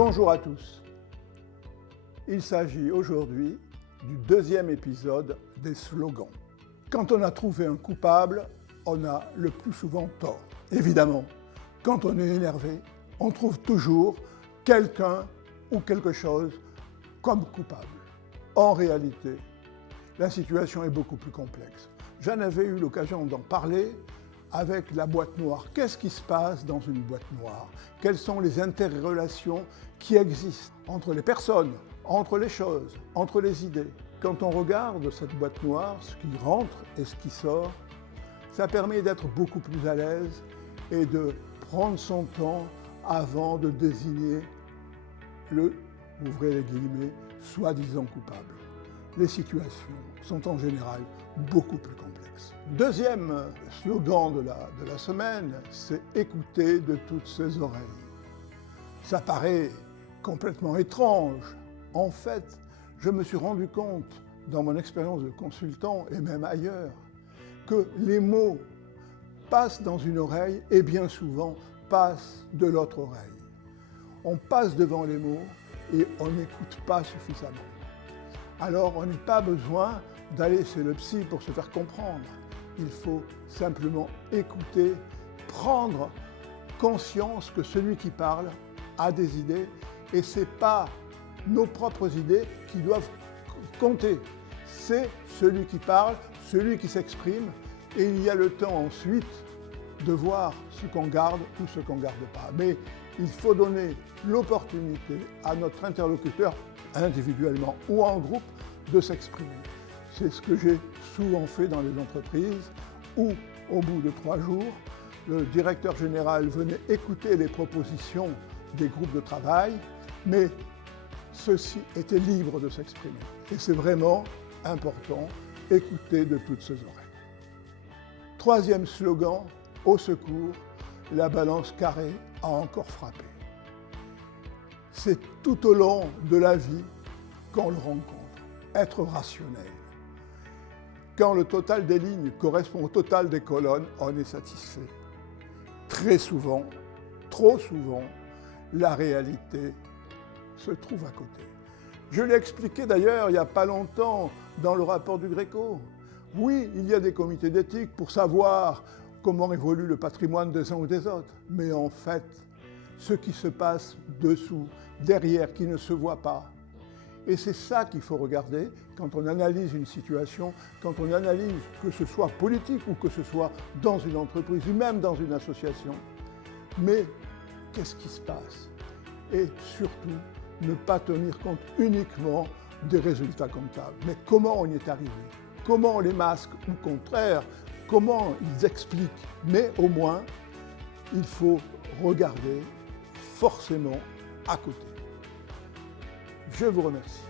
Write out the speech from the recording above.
Bonjour à tous. Il s'agit aujourd'hui du deuxième épisode des slogans. Quand on a trouvé un coupable, on a le plus souvent tort. Évidemment, quand on est énervé, on trouve toujours quelqu'un ou quelque chose comme coupable. En réalité, la situation est beaucoup plus complexe. J'en avais eu l'occasion d'en parler avec la boîte noire. Qu'est-ce qui se passe dans une boîte noire? Quelles sont les interrelations qui existent entre les personnes, entre les choses, entre les idées? Quand on regarde cette boîte noire, ce qui rentre et ce qui sort, ça permet d'être beaucoup plus à l'aise et de prendre son temps avant de désigner le, ouvrez les guillemets, soi-disant coupable. Les situations sont en général beaucoup plus complexes. Deuxième slogan de la semaine, c'est « écouter de toutes ses oreilles ». Ça paraît complètement étrange. En fait, je me suis rendu compte dans mon expérience de consultant et même ailleurs que les mots passent dans une oreille et bien souvent passent de l'autre oreille. On passe devant les mots et on n'écoute pas suffisamment. Alors, on n'a pas besoin d'aller chez le psy pour se faire comprendre. Il faut simplement écouter, prendre conscience que celui qui parle a des idées et ce n'est pas nos propres idées qui doivent compter. C'est celui qui parle, celui qui s'exprime et il y a le temps ensuite de voir ce qu'on garde ou ce qu'on ne garde pas. Mais il faut donner l'opportunité à notre interlocuteur, individuellement ou en groupe, de s'exprimer. C'est ce que j'ai souvent fait dans les entreprises où, au bout de 3 jours, le directeur général venait écouter les propositions des groupes de travail, mais ceux-ci étaient libres de s'exprimer. Et c'est vraiment important, écouter de toutes ses oreilles. Troisième slogan, au secours, la balance carrée a encore frappé. C'est tout au long de la vie qu'on le rencontre. Être rationnel. Quand le total des lignes correspond au total des colonnes, on est satisfait. Très souvent, trop souvent, la réalité se trouve à côté. Je l'ai expliqué d'ailleurs il n'y a pas longtemps dans le rapport du Gréco. Oui, il y a des comités d'éthique pour savoir comment évolue le patrimoine des uns ou des autres. Mais en fait, ce qui se passe dessous, derrière, qui ne se voit pas. Et c'est ça qu'il faut regarder quand on analyse une situation, quand on analyse que ce soit politique ou que ce soit dans une entreprise ou même dans une association. Mais qu'est-ce qui se passe? Et surtout, ne pas tenir compte uniquement des résultats comptables. Mais comment on y est arrivé? Comment on les masque? Ou au contraire, comment ils expliquent? Mais au moins, il faut regarder forcément à côté. Je vous remercie.